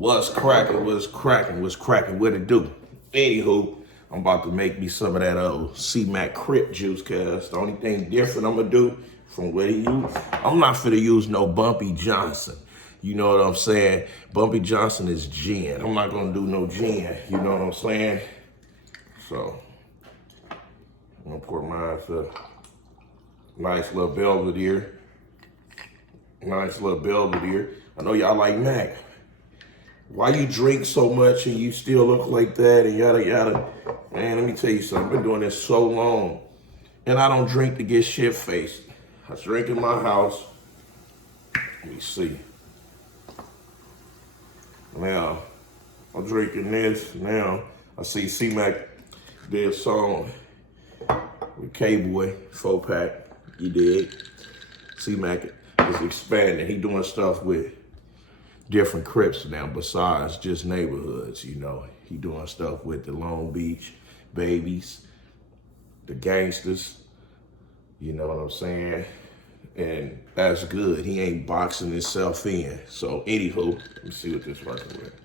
What's cracking, what it do? Anywho, I'm about to make me some of that C-Mac Crip juice, cause the only thing different I'm gonna do from what he used, I'm not finna use no Bumpy Johnson. You know what I'm saying? Bumpy Johnson is gin. I'm not gonna do no gin, you know what I'm saying? So, I'm gonna pour mine for nice little Belvedere. Nice little Belvedere. I know y'all like Mac. Why you drink so much and you still look like that and yada yada? Man, let me tell you something. I've been doing this so long. And I don't drink to get shit faced. I drink in my house. Let me see. Now, I'm drinking this. Now, I see C-Mac did a song with K-Boy, 4-pack. He did. C-Mac is expanding. He doing stuff with different Crips now besides just neighborhoods, you know. He doing stuff with the Long Beach babies, the gangsters, you know what I'm saying? And that's good. He ain't boxing himself in. So anywho, let me see what this working with.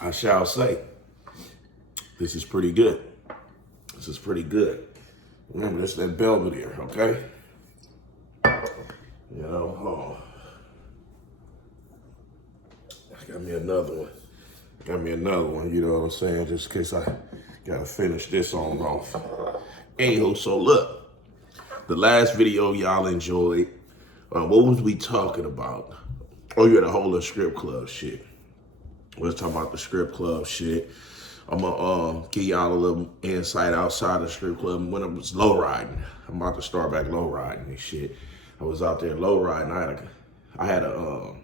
I shall say, this is pretty good. This is pretty good. Remember, this is that Belvedere, okay? You know, I got me another one. You know what I'm saying? Just in case I gotta finish this on off. Anywho, so look, the last video y'all enjoyed, what was we talking about? Oh yeah, the whole of Crip Club shit. We was talking about the Crip Club shit. I'm gonna give y'all a little insight outside of the Crip Club when I was low riding. I'm about to start back low riding and shit. I was out there low riding. I had a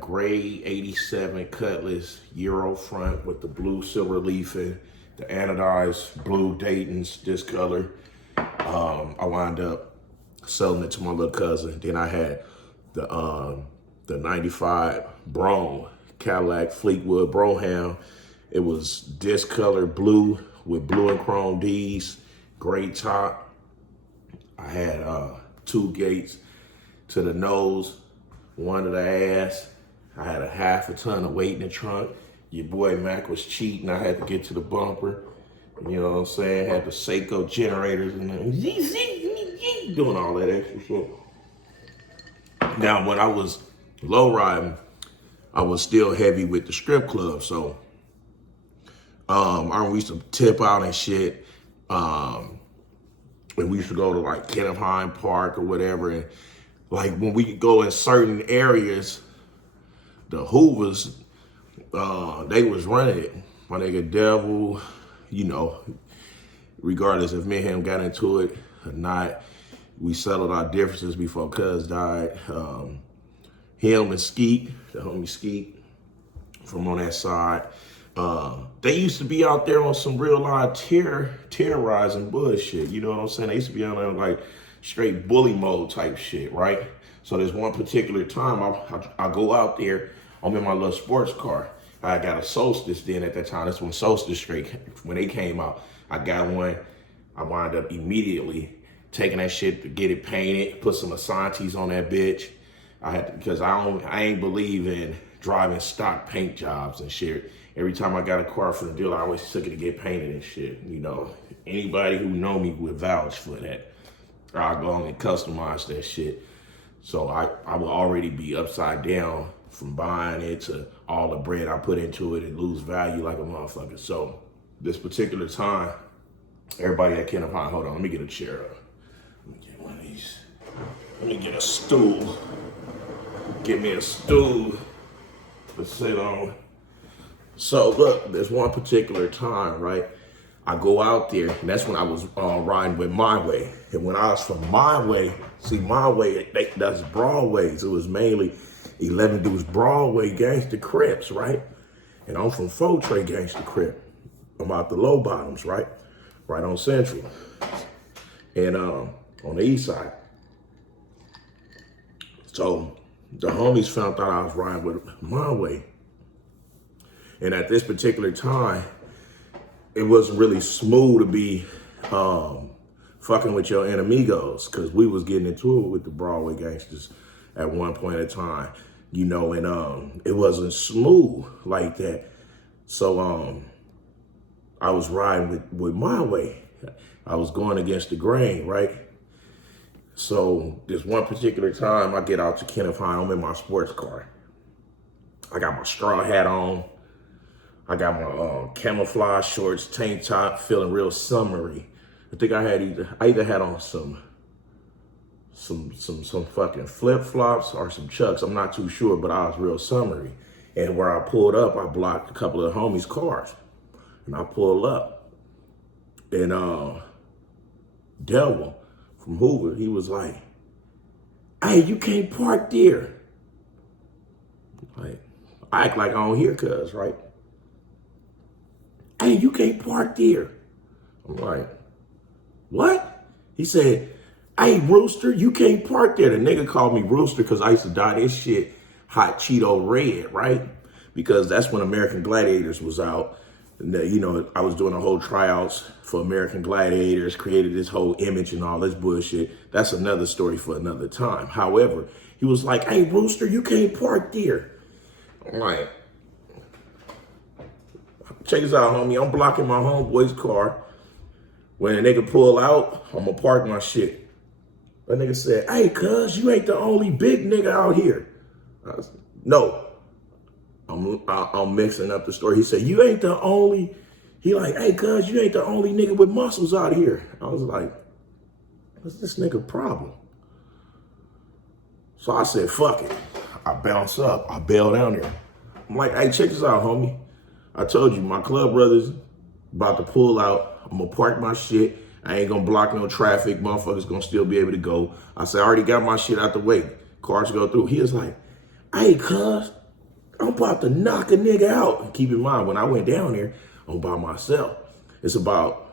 gray 87 Cutlass Euro front with the blue silver leafing, the anodized blue Dayton's, this color. I wound up selling it to my little cousin. Then I had the 95 Brougham Cadillac Fleetwood Brougham. It was this color blue with blue and chrome D's, gray top. I had 2 gates to the nose, 1 to the ass. I had a half a ton of weight in the trunk. Your boy Mac was cheating. I had to get to the bumper. You know what I'm saying? Had the Seiko generators and doing all that extra shit. Now, when I was low riding, I was still heavy with the Crip Club. So we used to tip out and shit. And we used to go to like Kenneth Hine Park or whatever. And like when we could go in certain areas, the Hoovers, they was running it. My nigga Devil, you know, regardless if me and him got into it or not, we settled our differences before Cuz died. Him and Skeet, the homie Skeet from on that side, they used to be out there on some real live terrorizing bullshit. You know what I'm saying? They used to be out there like straight bully mode type shit, right? So there's one particular time I go out there, I'm in my little sports car. I got a Solstice then at that time. That's when Solstice when they came out. I got one. I wound up immediately taking that shit to get it painted, put some Asantes on that bitch. I had to, because I ain't believe in driving stock paint jobs and shit. Every time I got a car from the dealer, I always took it to get painted and shit. You know, anybody who know me would vouch for that. I'll go on and customize that shit. So I will already be upside down from buying it to all the bread I put into it and lose value like a motherfucker. So this particular time, everybody at Kenneth Hine, hold on, let me get a chair up. Let me get one of these. Let me get a stool. Get me a stool to sit on. So look, there's one particular time, right? I go out there, and that's when I was riding with My Way. And when I was from My Way, see My Way, that's Broadways. It was mainly 11 dudes Broadway gangster Crips, right? And I'm from Fortray gangster Crip. I'm out the low bottoms, right? Right on Central. And on the east side. So the homies found out I was riding with My Way. And at this particular time, it wasn't really smooth to be fucking with your enemigos, because we was getting into it with the Broadway gangsters at one point in time, you know, and it wasn't smooth like that. So I was riding with my way. I was going against the grain, right? So this one particular time I get out to Kenneth High, I'm in my sports car. I got my straw hat on. I got my camouflage shorts, tank top, feeling real summery. I think I either had on some fucking flip flops or some Chucks. I'm not too sure, but I was real summery. And where I pulled up, I blocked a couple of the homies' cars, and I pulled up, and Devil from Hoover, he was like, "Hey, you can't park there." Like, I act like I don't hear cuz, right? "Hey, you can't park there." I'm like, "What?" He said, "Hey, Rooster, you can't park there." The nigga called me Rooster because I used to dye this shit hot Cheeto red, right? Because that's when American Gladiators was out. And, you know, I was doing a whole tryouts for American Gladiators, created this whole image and all this bullshit. That's another story for another time. However, he was like, "Hey, Rooster, you can't park there." I'm like, check this out, homie. I'm blocking my homeboy's car. When a nigga pull out, I'm gonna park my shit. That nigga said, "Hey, cuz, you ain't the only big nigga out here." No, I'm mixing up the story. He said, "You ain't the only," he like, "Hey, cuz, you ain't the only nigga with muscles out here." I was like, what's this nigga problem? So I said, fuck it. I bounce up, I bail down there. I'm like, "Hey, check this out, homie. I told you, my club brothers about to pull out. I'm gonna park my shit. I ain't gonna block no traffic. Motherfuckers gonna still be able to go." I said, "I already got my shit out the way. Cars go through." He was like, "Hey, cuz, I'm about to knock a nigga out." And keep in mind, when I went down there, I'm by myself. It's about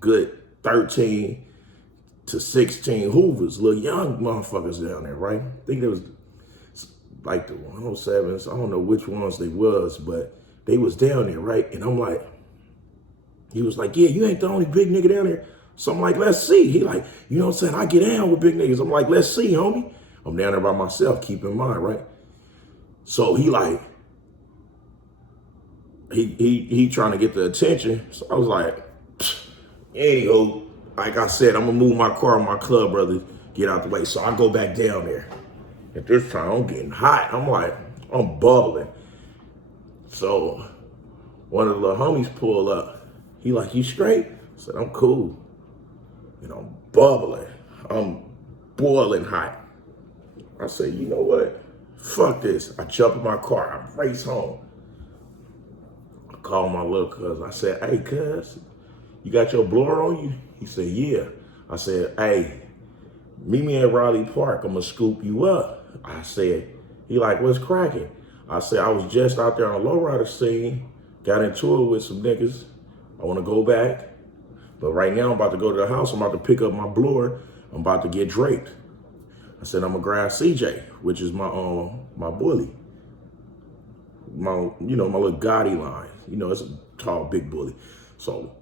good 13 to 16 Hoovers, little young motherfuckers down there, right? I think there was like the 107s. I don't know which ones they was, but they was down there, right? And I'm like, he was like, "Yeah, you ain't the only big nigga down there." So I'm like, "Let's see." He like, "You know what I'm saying? I get down with big niggas." I'm like, "Let's see, homie." I'm down there by myself, keep in mind, right? So he like, he trying to get the attention. So I was like, anywho, like I said, I'm gonna move my car and my club brother get out the way. So I go back down there. At this time, I'm getting hot. I'm like, I'm bubbling. So one of the little homies pull up. He like, "You straight?" I said, "I'm cool." You know, I'm bubbling. I'm boiling hot. I said, "You know what? Fuck this." I jump in my car. I race home. I call my little cousin. I said, "Hey, cuz, you got your blower on you?" He said, "Yeah." I said, "Hey, meet me at Raleigh Park. I'm gonna scoop you up." I said, he like, "What's cracking?" I said, "I was just out there on a lowrider scene, got into it with some niggas. I wanna go back. But right now I'm about to go to the house. I'm about to pick up my blower. I'm about to get draped." I said, "I'm gonna grab CJ, which is my bully. My little Gotti line. You know, it's a tall, big bully." So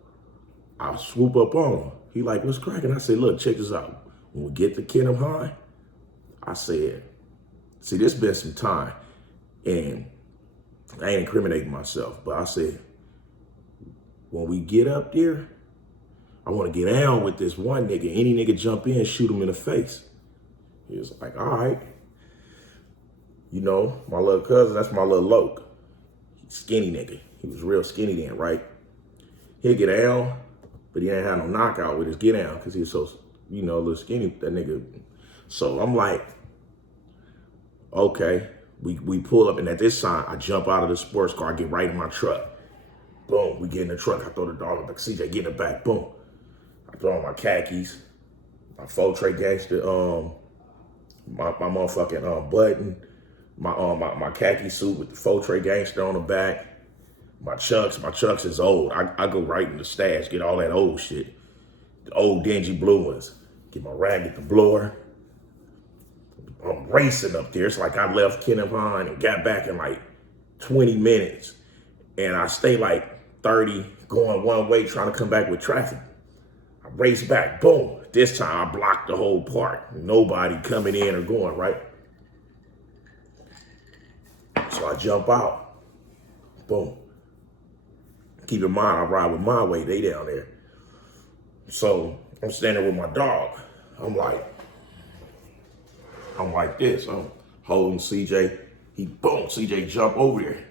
I swoop up on him. He like, "What's cracking?" I said, "Look, check this out. When we get to Kenneth High," I said, see, this been some time, and I ain't incriminating myself, but I said, when we get up there, I want to get down with this one nigga. Any nigga jump in, shoot him in the face. He was like, "All right." You know, my little cousin, that's my little Loke. Skinny nigga. He was real skinny then, right? He'd get down, but he ain't had no knockout with his get down because he was so, a little skinny, that nigga. So I'm like, okay, we pull up, and at this time, I jump out of the sports car, I get right in my truck. Boom, we get in the truck. I throw the dog in the back. CJ, get in the back. Boom. I throw on my khakis, my faux tray gangster, my motherfucking button, my khaki suit with the faux tray gangster on the back. My Chucks is old. I go right in the stash, get all that old shit. The old dingy blue ones. Get my rag, get the blower. I'm racing up there. It's like I left Kenneth High and got back in like 20 minutes. And I stay like 30 going one way trying to come back with traffic. I race back, boom. This time I blocked the whole park. Nobody coming in or going, right? So I jump out, boom. Keep in mind, I ride with my way, they down there. So I'm standing with my dog. I'm like this. I'm holding CJ. CJ jump over there.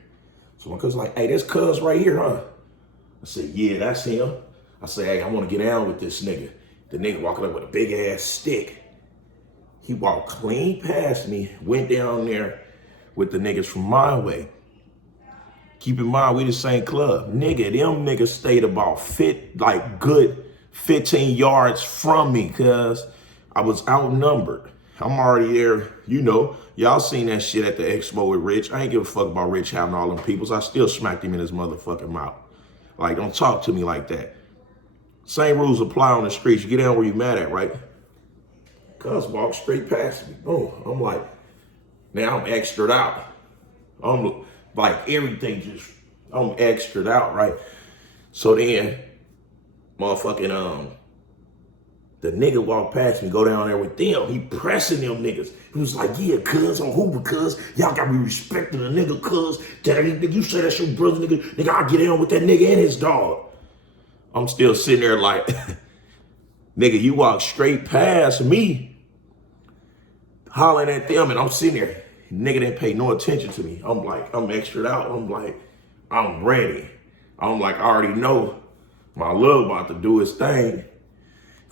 So my cousin's like, hey, this cuz right here, huh? I said, yeah, that's him. I said, hey, I want to get down with this nigga. The nigga walking up with a big ass stick. He walked clean past me, went down there with the niggas from my way. Keep in mind, we the same club. Nigga, them niggas stayed about good 15 yards from me, cuz I was outnumbered. I'm already there, y'all seen that shit at the expo with Rich. I ain't give a fuck about Rich having all them peoples. I still smacked him in his motherfucking mouth. Like, don't talk to me like that. Same rules apply on the streets. You get down where you mad at, right? Cuz walk straight past me. Boom. I'm like, now I'm extra'd out. I'm like, everything just, I'm extra'd out, right? So then, motherfucking, the nigga walked past me, go down there with them. He pressing them niggas. He was like, yeah, cuz, I'm Hoover, cuz. Y'all gotta be respecting the nigga, cuz. You say that's your brother, nigga. Nigga, I get in with that nigga and his dog. I'm still sitting there like, nigga, you walk straight past me, hollering at them, and I'm sitting there. Nigga didn't pay no attention to me. I'm like, I'm extra'd out. I'm like, I'm ready. I'm like, I already know my love about to do his thing.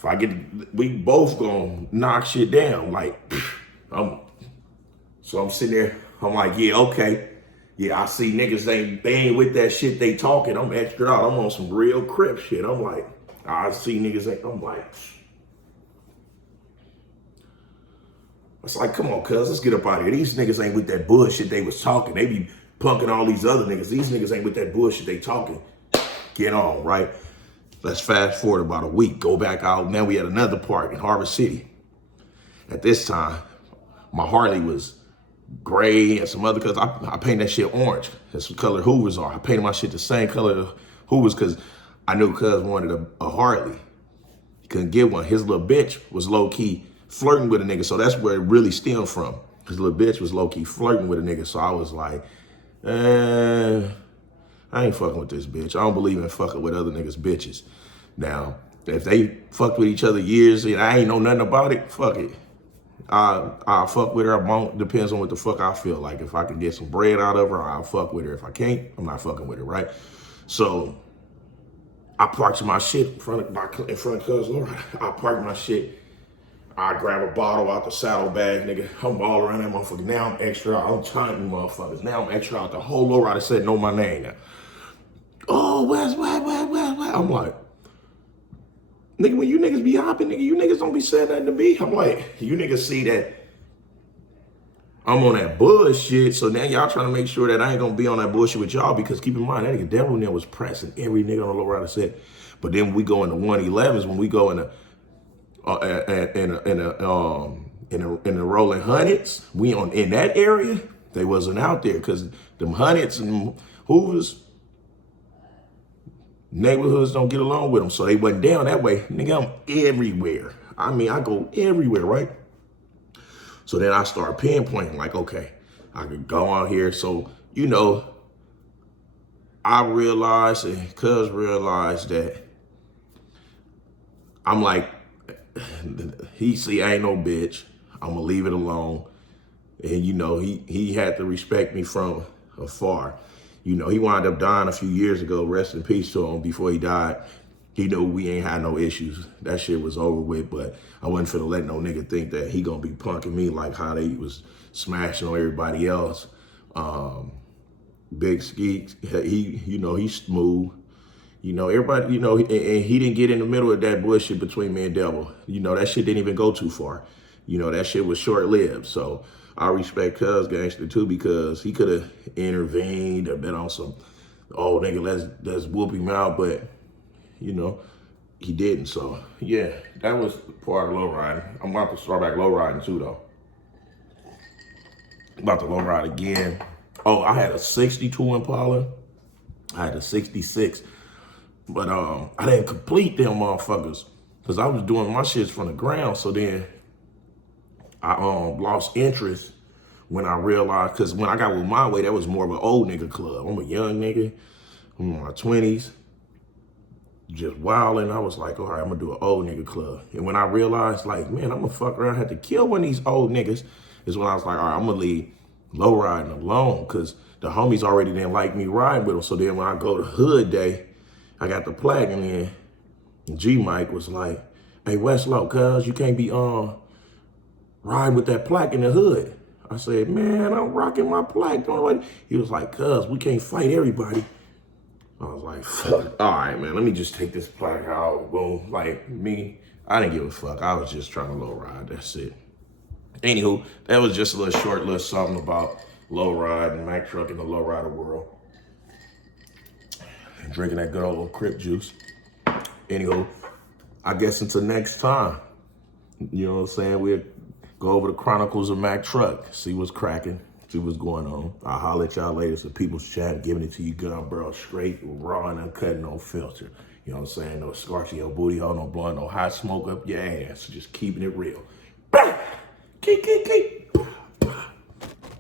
If we both gonna knock shit down. Like, so I'm sitting there. I'm like, yeah, okay. Yeah, I see niggas, they ain't with that shit they talking. I'm extra out. I'm on some real Crip shit. I'm like, I see niggas, I'm like, it's like, come on, cuz, let's get up out of here. These niggas ain't with that bullshit they was talking. They be punking all these other niggas. These niggas ain't with that bullshit they talking. Get on, right? Let's fast forward about a week, go back out. Now we at another park in Harvard City. At this time, my Harley was gray and some other colors. I painted that shit orange. That's what color Hoovers are. I painted my shit the same color Hoovers because I knew cuz wanted a Harley. He couldn't get one. His little bitch was low-key flirting with a nigga. So that's where it really stemmed from. His little bitch was low-key flirting with a nigga. So I was like, I ain't fucking with this bitch. I don't believe in fucking with other niggas' bitches. Now, if they fucked with each other years and I ain't know nothing about it, fuck it. I'll fuck with her. I won't. Depends on what the fuck I feel like. If I can get some bread out of her, I'll fuck with her. If I can't, I'm not fucking with her, right? So I parked my shit in front of Cuz Laura. I parked my shit. I grab a bottle out the saddlebag, nigga. I'm all around that motherfucker. Now I'm extra out. I'm trying you motherfuckers. Now I'm extra out. The whole low rider said know my name now. Oh, where's. I'm like, nigga, when you niggas be hopping, nigga, you niggas don't be saying nothing to me. I'm like, you niggas see that I'm on that bullshit, so now y'all trying to make sure that I ain't gonna be on that bullshit with y'all, because keep in mind, that nigga Devil there was pressing every nigga on the low rider set. But then we go into 111s, when we go in the rolling hundreds, we in that area, they wasn't out there, because them hundreds and Hoovers, neighborhoods don't get along with them, so they wasn't down that way. Nigga, I'm everywhere. I mean, I go everywhere, right? So then I start pinpointing, like, okay, I could go out here. So, I realized, and Cuz realized that I'm like, he see I ain't no bitch. I'm gonna leave it alone. And he had to respect me from afar. He wound up dying a few years ago. Rest in peace to him. Before he died, he knew we ain't had no issues. That shit was over with, but I wasn't finna let no nigga think that he gonna be punking me like how they was smashing on everybody else. Big Ski, he's smooth. Everybody, and he didn't get in the middle of that bullshit between me and Devil. That shit didn't even go too far. That shit was short-lived. So I respect Cuz Gangster too, because he could have intervened or been on some, oh nigga, let's whoop him out, but he didn't. So yeah, that was part of low riding. I'm about to start back low riding too though. About to low ride again. Oh, I had a 62 Impala. I had a 66. But I didn't complete them motherfuckers. Cause I was doing my shits from the ground. So then I lost interest when I realized, cause when I got with my way, that was more of an old nigga club. I'm a young nigga, I'm in my 20s, just wilding. I was like, all right, I'm gonna do an old nigga club. And when I realized, like, man, I'm gonna fuck around, have to kill one of these old niggas, is when I was like, all right, I'm gonna leave low riding alone, cause the homies already didn't like me riding with them. So then when I go to hood day, I got the plaque, and then G Mike was like, hey, Westlow, cuz you can't be riding with that plaque in the hood. I said, man, I'm rocking my plaque. Don't worry. He was like, cuz we can't fight everybody. I was like, fuck, all right, man, let me just take this plaque out. Boom. Like me, I didn't give a fuck. I was just trying to low ride. That's it. Anywho, that was just a little short little something about low ride and Mack truck in the low rider world. And drinking that good old Crip juice. Anywho, I guess until next time, you know what I'm saying? We'll go over the chronicles of Mack truck, see what's cracking, see what's going on. I'll holler at y'all later. It's the People's Chat, giving it to you gun, bro, straight, raw, and uncut, no filter. You know what I'm saying? No scorching your booty hole, no blowing no hot smoke up your ass. Just keeping it real. Keep.